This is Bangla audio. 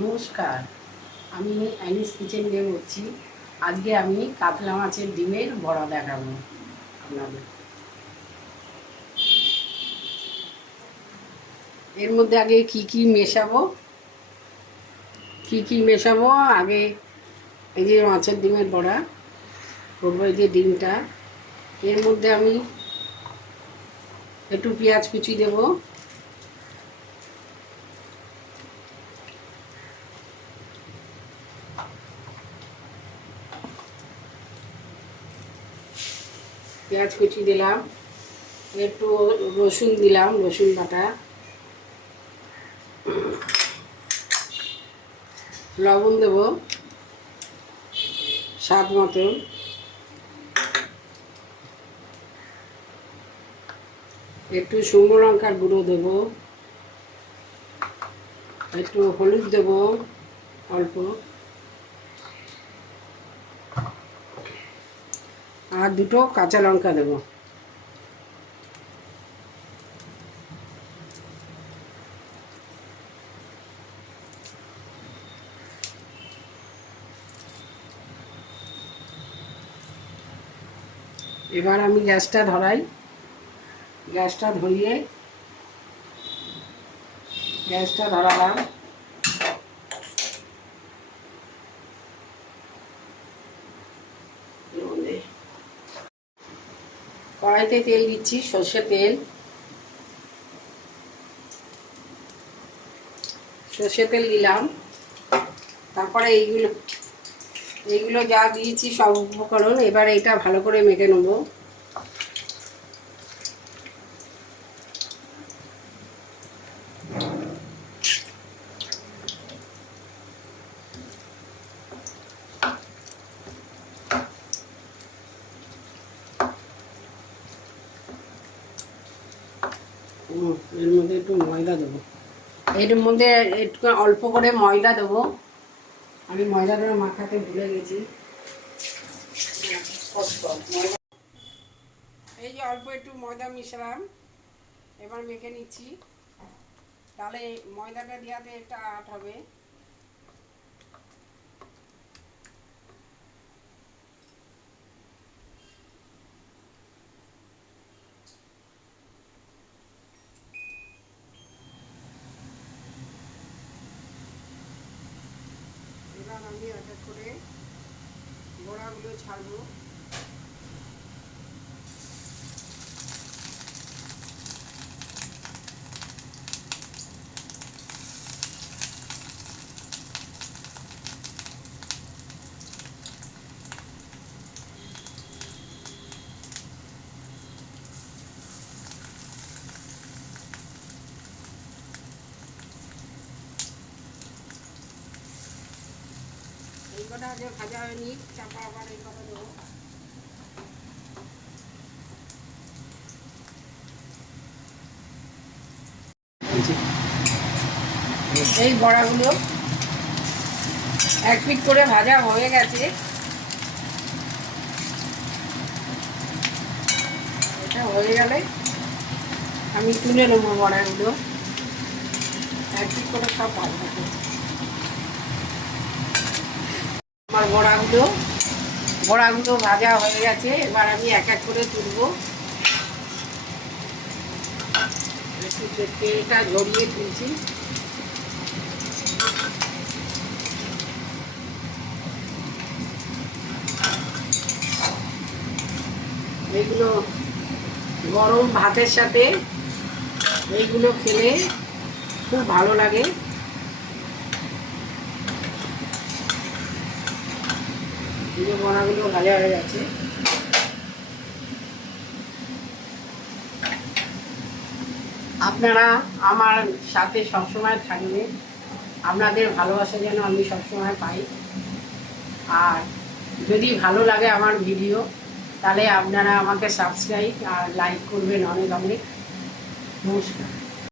নমস্কার, আমি অ্যানিস কিচেন দিয়ে বলছি। আজকে আমি কাতলা মাছের ডিমের বড়া দেখাবো আপনাদের। এর মধ্যে আগে কি মেশাবো আগে এই যে মাছের ডিমের বড়া করবো। এই যে ডিমটা, এর মধ্যে আমি একটু পেঁয়াজ কুচি দেবো, পেঁয়াজ কুচি দিলাম, একটু রসুন দিলাম, রসুন বাটা, লবণ দেব স্বাদ মতো, একটু শুকনো লঙ্কার গুঁড়ো দেব, একটু হলুদ দেব অল্প, আর দুটো কাঁচা লঙ্কা দেব। এবার আমি গ্যাসটা ধরাই, গ্যাসটা ধরিয়ে গ্যাসটা ধরালাম। কড়াইতে তেল দিচ্ছি, সর্ষের তেল, সর্ষের তেল দিলাম। তারপরে এইগুলো যা দিয়েছি সব উপকরণ, এবার এটা ভালো করে মেখে নেব। এর মধ্যে একটু ময়দা দেবো, এর মধ্যে একটু অল্প করে ময়দা দেবো। আমি ময়দাটা মাখাতে ভুলে গেছি। এই যে অল্প একটু ময়দা মিশালাম, এবার মেখে নিচ্ছি, তাহলে ময়দাটা দেওয়াতে একটা আট হবে। এবার আমি এক এক করে বড়াগুলো ছাড়বো। এই কটা আগে ভাজা হয়নি, চাপা আবার এই কটা দেবো। এই বড়াগুলো এক পিঠ করে ভাজা হয়ে গেছে। এটা হয়ে গেলে আমি তুলে নেবো বড়াগুলো, এক পিঠ করে সব ভাজা হবে। আমার বড়াগুলো ভাজা হয়ে গেছে, এবার আমি এক এক করে তুলবো। একটু তেলটা ঝরিয়ে তুলছি। এইগুলো গরম ভাতের সাথে এইগুলো খেলে খুব ভালো লাগে। এই যে বড়াগুলো ভাজা হয়ে গেছে। আপনারা আমার সাথে সবসময় থাকবেন, আপনাদের ভালোবাসা যেন আমি সবসময় পাই। আর যদি ভালো লাগে আমার ভিডিও, তাহলে আপনারা আমাকে সাবস্ক্রাইব আর লাইক করবেন অনেক অনেক। নমস্কার।